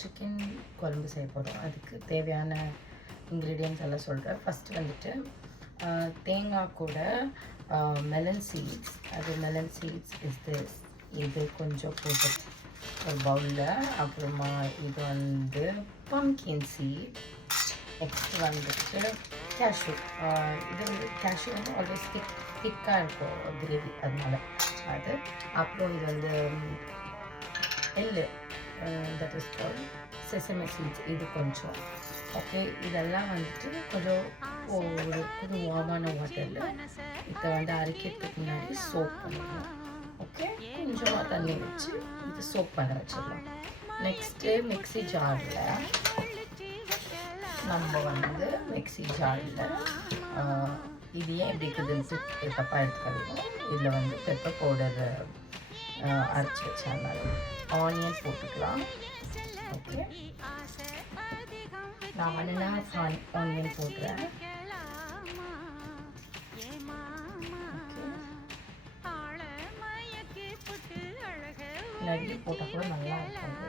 Chicken குழம்பு செய்ய போகிறோம். அதுக்கு தேவையான இன்க்ரீடியன்ட்ஸ் எல்லாம் சொல்கிறேன். ஃபஸ்ட்டு வந்துட்டு தேங்காய் கூட மெலன் சீட்ஸ், அது மெலன் சீட்ஸ் இது கொஞ்சம் போட்டு ஒரு பவுலில். அப்புறமா இது வந்து பம்கின் சீட். நெக்ஸ்ட் வந்துட்டு கேஷ்யூ. இது வந்து கேஷ்யூ வந்து ஆல்வேஸ் திக்காக இருக்கும் கிரேவி, அதனால அது. அப்புறம் இது வந்து எள்ளு, that is called sesame seeds, இது கொஞ்சம். ஓகே, இதெல்லாம் வந்துட்டு கொஞ்சம் கொஞ்சம் வார்மான வாட்டரில் இதை வந்து அரைக்கிறதுக்கு முன்னாடி சோப் பண்ணிடலாம். ஓகே, கொஞ்சமாக தண்ணி வச்சு இது சோப் பண்ண வச்சிடலாம். நெக்ஸ்ட்டு மிக்ஸி ஜாரில் நம்ம வந்து இது ஏன் எப்படி இருக்குதுன்னு தப்பாக எடுத்துக்கணும். இதில் வந்து பெப்பர் பவுடர் அரைச்சி வச்சாங்க. ஆனியன் போட்டுக்கலாம். ஓகே, நான் 1.5 ஆனியன் போடுறேன். நிறைய போட்டால் கூட நல்லா இருக்காது,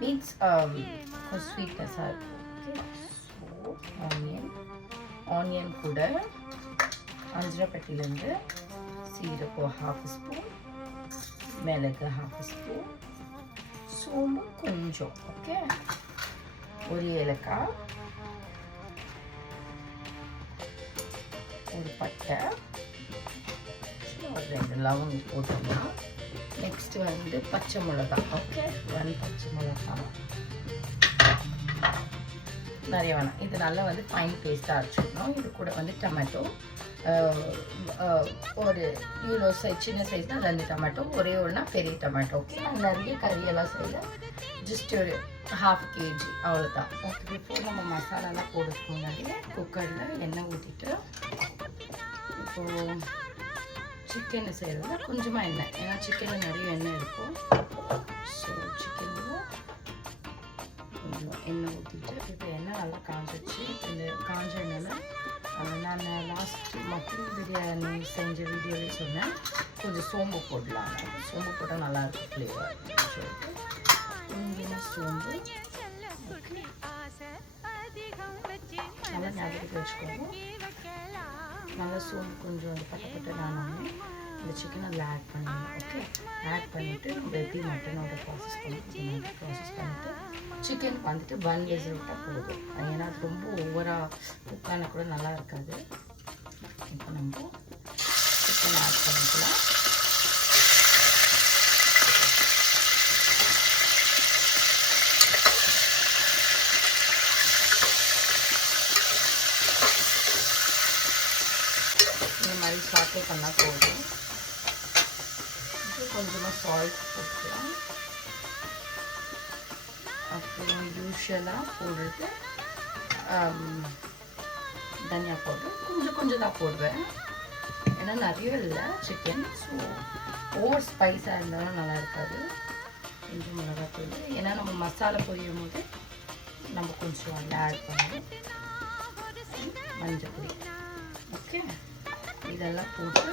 மீன்ஸ் கொஞ்சம் ஸ்வீட்னஸாக இருக்கும். ஓகே, ஆனியன் கூட அஞ்சரைப்பட்டிலேருந்து சீரகம் 1/2 ஸ்பூன், மிளகு 1/2 ஸ்பூன், சோம்பு கொஞ்சம். ஓகே, ஒரு ஏலக்காய், ஒரு பட்டை, ஒரு 2 லவங்கம் போட்டுக்கலாம். நெக்ஸ்ட்டு வந்து பச்சை மிளகாய். ஓகே, 1 பச்சை மிளகாய், நிறைய வேணாம். இது நல்லா வந்து ஃபைன் பேஸ்ட்டாக அரைச்சிக்கணும். இது கூட வந்து டொமேட்டோ, ஒரு இவ்வளோ சின்ன சைஸ் தான் 2 டொமேட்டோ, ஒரே ஒன்றா பெரிய டொமேட்டோ. ஓகே, நான் நிறைய கறியெல்லாம் செய்யல, ஜஸ்ட் ஒரு 1/2 kg அவ்வளோதான். ஓகே, இப்போது நம்ம மசாலாலாம் போடுறதுக்கு முன்னாடி குக்கரில் எண்ணெய் ஊற்றிட்டு, இப்போது சிக்கனை செய்கிறதுல கொஞ்சமாக எண்ணெய், ஏன்னா சிக்கனில் நிறைய எண்ணெய் இருக்கும். ஸோ சிக்கனில் கொஞ்சம் எண்ணெய் ஊற்றிட்டு, இப்போ எண்ணெய் நல்லா காஞ்சிச்சு. இந்த காஞ்ச எண்ணெயில் நான் லாஸ்ட் மட்டன் பிரியாணி செஞ்ச வீடியோவே சொன்னேன், கொஞ்சம் சோம்பு போடலாம். சோம்பு போட்டால் நல்லாயிருக்கும் ஃப்ளேவர் சொல்லிட்டு கொஞ்சமாக சோம்பு. நல்லா ஞாபகத்துக்கு வச்சுக்கோங்க. நல்லா சோம்பு கொஞ்சம் அந்த பட்டை நானே இந்த சிக்கன் அதில் ஆட் பண்ணிடணும். ஓகே, ஆட் பண்ணிவிட்டு நம்ம எப்படி மட்டனோட ப்ராசஸ் பண்ணிவிட்டு சிக்கனுக்கு வந்துட்டு 1 விசில் விட்டால் போதும். ஏன்னா அது ரொம்ப ஓவராக குக்கான கூட நல்லா இருக்காது. இப்போ நம்ம சிக்கன் ஆட் பண்ணிக்கலாம். இந்த மாதிரி சாட்டே பண்ணால் போதும். கொஞ்சமாக சால்ட் போட்டுக்கலாம். அப்புறம் யூஷுவலாக போடுறது தனியா பவுடர் கொஞ்சம் தான் போடுவேன், ஏன்னா நிறைய இல்லை சிக்கன். ஸோ ஓவர் ஸ்பைஸாக இருந்தாலும் நல்லா இருக்காது. கொஞ்சம் மிளகாத்தூள், ஏன்னா நம்ம மசாலா பொரியும் போது நம்ம கொஞ்சம் அதில் ஆட் பண்ணுவோம். மஞ்சள் பொடி. ஓகே, இதெல்லாம் போட்டு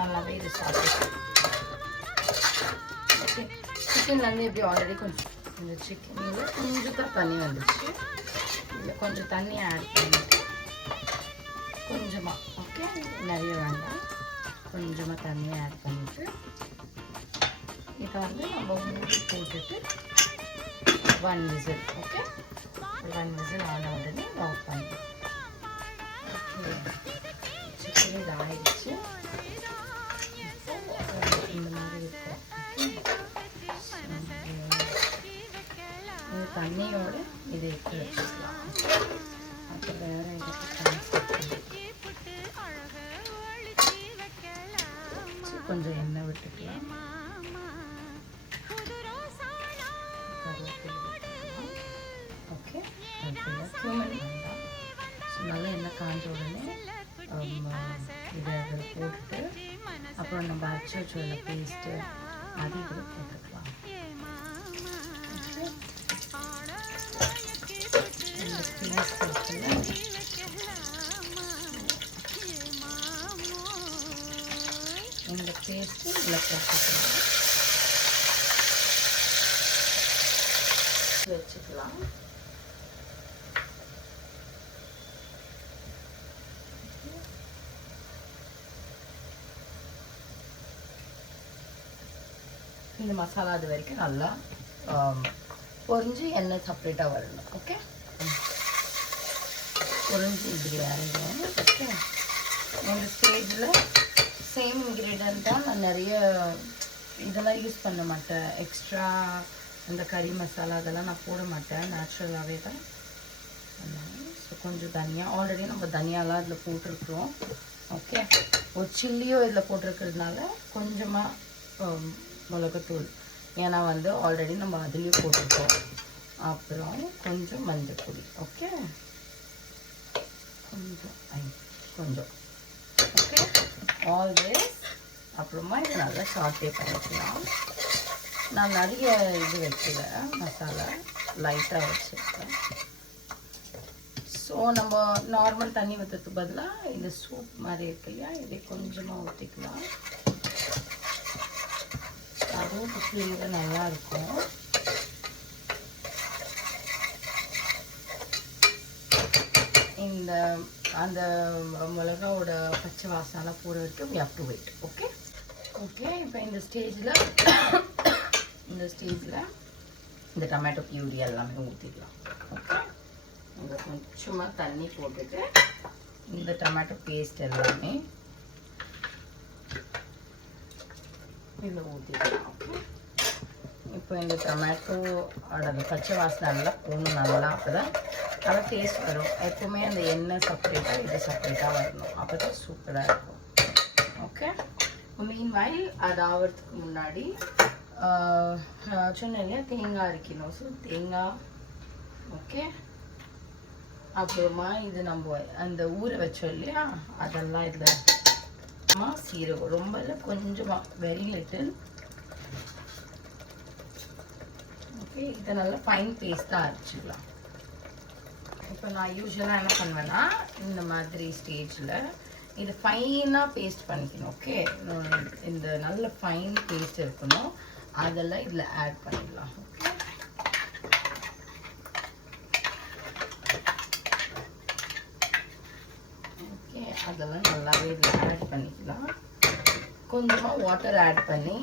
நல்லாவே இது சாப்பிட்டு. ஓகே, சிக்கன்லேருந்து எப்படி ஆல்ரெடி கொஞ்சம் இந்த சிக்கனில் கொஞ்சம் தான் தண்ணி வந்துச்சு. இதில் கொஞ்சம் தண்ணி ஆட் பண்ணிவிட்டு கொஞ்சமாக, ஓகே, நிறைய வேண்டாம், கொஞ்சமாக தண்ணியை ஆட் பண்ணிவிட்டு இதை வந்து நம்ம மூடி போட்டுட்டு 1 விசில். ஓகே, 1 விசில் ஆன உடனே ஆஃப் பண்ணிடுவோம். ஓகே, சிக்கன் இது ஆயிடுச்சு. இந்த மாதிரி இருக்கும். இந்த தண்ணியோடு இதை எடுத்து வச்சுக்கலாம். அப்புறம் வேறு கொஞ்சம் எண்ணெய் விட்டுக்கலாம். ஓகே, வேண்டாம். ஸோ நல்லா எண்ணெய் காஞ்ச உடனே இதை அதில் போட்டுட்டு அப்புறம் நம்ம அரைச்சி வச்சுள்ள பேஸ்ட்டு அது இதில் போட்டுக்கலாம். இந்த பேஸ்ட் இருக்குல்ல, இந்த பேஸ்ட்டு இதில் போட்டுக்கலாம். வச்சுக்கலாம். இந்த மசாலா அது வரைக்கும் நல்லா பொரிஞ்சு எண்ணெய் செப்பரேட்டாக வரணும். ஓகே, பொரிஞ்சு இப்படி வரைக்கும். ஓகே, இந்த ஸ்டேஜில் சேம் இன்க்ரீடியன்ட் தான். நான் நிறைய இதெல்லாம் யூஸ் பண்ண மாட்டேன். எக்ஸ்ட்ரா இந்த கறி மசாலா அதெல்லாம் நான் போட மாட்டேன். நேச்சுரலாகவே தான். ஸோ கொஞ்சம் தனியா, ஆல்ரெடி நம்ம தனியாலாம் இதில் போட்டிருக்கிறோம். ஓகே, ஒரு சில்லியோ இதில் போட்டிருக்கிறதுனால கொஞ்சமாக மிளகுத்தூள், ஏன்னா வந்து ஆல்ரெடி நம்ம அதுலேயும் போட்டிருக்கோம். அப்புறம் கொஞ்சம் மஞ்சள் பொடி. ஓகே, கொஞ்சம் ஓகே, ஆல் திஸ். அப்புறமா இது நல்லா சாட்டே பண்ணிக்கலாம். நான் நிறைய இது வைக்கல, மசாலா லைட்டாக வச்சுருக்கேன். ஸோ நம்ம நார்மல் தண்ணி ஊற்றுறதுக்கு பதிலாக இந்த சூப் மாதிரி இருக்கு இல்லையா, இதை கொஞ்சமாக ஊற்றிக்கலாம். அதுவும் ஃப்ளேவர் நல்லாயிருக்கும். இந்த அந்த மிளகாவோட பச்சை வாசனைலாம் போகிற வரைக்கும் we have to wait. Okay okay, இப்போ இந்த ஸ்டேஜில் இந்த டொமேட்டோ பியூரி எல்லாமே ஊற்றிக்கலாம். ஓகே, இங்கே கொஞ்சமாக தண்ணி போட்டுட்டு இந்த டொமேட்டோ பேஸ்ட் எல்லாமே இதில் ஊற்றிக்கலாம். ஓகே, இப்போ இந்த டொமேட்டோட பச்சை வாசனை நல்லா போகணும். நல்லா அப்போ தான் நல்லா டேஸ்ட் வரும். எப்போவுமே அந்த எண்ணெய் செப்பரேட்டாக இது செப்பரேட்டாக வரணும். அப்போ தான் சூப்பராக இருக்கும். ஓகே, மீன்வைல் அது ஆகிறதுக்கு முன்னாடி சொன்னேன் இல்லையா, தேங்காய் அரைக்கணும். ஸோ தேங்காய். ஓகே, அப்புறமா இது நம்ம அந்த ஊற வச்சோம் இல்லையா, அதெல்லாம் இதில் சீரகம் ரொம்ப இல்லை, கொஞ்சமாக, வெரி லிட்டில். ஓகே, இதை நல்லா ஃபைன் பேஸ்ட்டாக அரைச்சிக்கலாம். இப்போ நான் யூஸ்வலாக என்ன பண்ணுவேன்னா, இந்த மாதிரி ஸ்டேஜில் இது ஃபைனாக பேஸ்ட் பண்ணிக்கணும். ஓகே, இந்த நல்ல ஃபைன் பேஸ்ட் இருக்கணும். அதெல்லாம் இதில் ஆட் பண்ணிடலாம். ஓகே, அதெல்லாம் நல்லாவே இதில் ஆட் பண்ணிக்கலாம். கொஞ்சமாக வாட்டர் ஆட் பண்ணி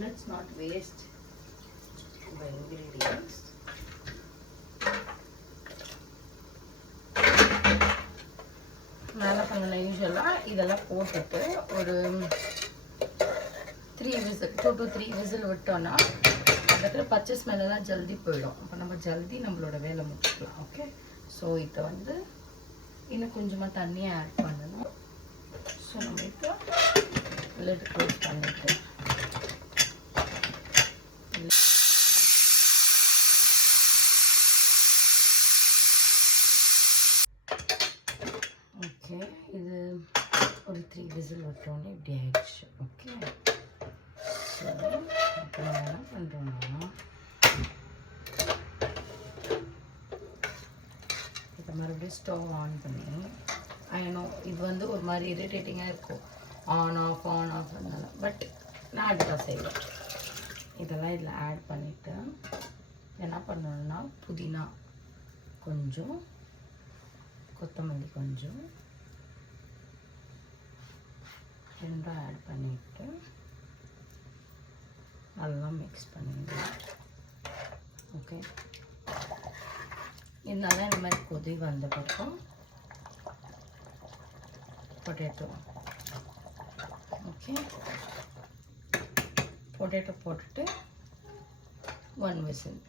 let's not waste the ingredients. மேலே பண்ணலாம். யூஸ்வலாக இதெல்லாம் போட்டுட்டு ஒரு 2 to 3 விசில் விட்டோன்னா அதுக்கு பச்சை ஸ்மெல்லாம் ஜல்தி போயிடும். அப்போ நம்ம ஜல்தி நம்மளோட வேலை முடிச்சுக்கலாம். ஓகே, ஸோ இதை வந்து இன்னும் கொஞ்சமாக தண்ணியை ஆட் பண்ணணும். ஸோ நம்ம இப்போ லிட் க்ளோஸ் பண்ணிட்டு ஓகே, இது ஒரு 3 விசில் விட்டோன்னே இப்படி ஆயிடுச்சு. ஓகே, ஸோ அப்புறம் என்ன பண்ணுறோம்னா இப்போ மறுபடியும் ஸ்டவ் ஆன் பண்ணி, ஐநோ இது வந்து ஒரு மாதிரி இரிட்டேட்டிங்காக இருக்கும், ஆன் ஆஃப் அதனால. பட் நான் அதுதான் செய்வேன். இதெல்லாம் இதில் ஆட் பண்ணிவிட்டு என்ன பண்ணணும்னா, புதினா கொஞ்சம், கொத்தமல்லி கொஞ்சம், ரெண்டும் ஆட் பண்ணிவிட்டு நல்லா மிக்ஸ் பண்ணிடலாம். ஓகே, இதனால இந்த மாதிரி கொதி வந்த பக்கம் பொட்டேட்டோ. ஓகே, பொட்டேட்டோ போட்டுட்டு 1 விசில்.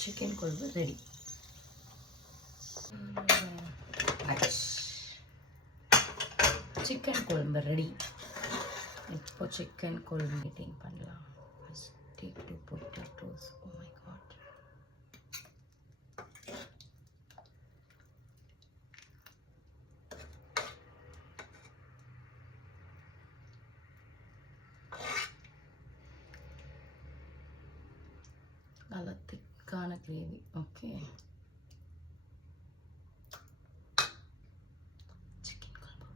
சிக்கன் குழம்பு ரெடி. சிக்கன் குழம்பு ரெடி. இப்போ சிக்கன் குழம்பு மீட்டிங் பண்ணலாம். Take 2 potatoes. Oh my god. நல்லா திக்கான கிரேவி. ஓகே, சிக்கன் குழம்பு.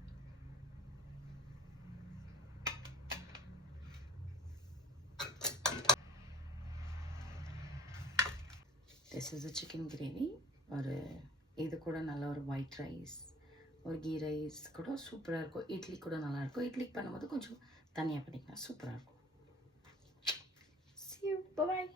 This is a chicken gravy. ஒரு இது கூட நல்ல ஒரு ஒயிட் ரைஸ், ஒரு கீ ரைஸ் கூட சூப்பராக இருக்கும். இட்லி கூட நல்லாயிருக்கும். இட்லிக்கு பண்ணும்போது கொஞ்சம் தனியாக பண்ணிக்கலாம், சூப்பராக இருக்கும். See you. Bye-bye.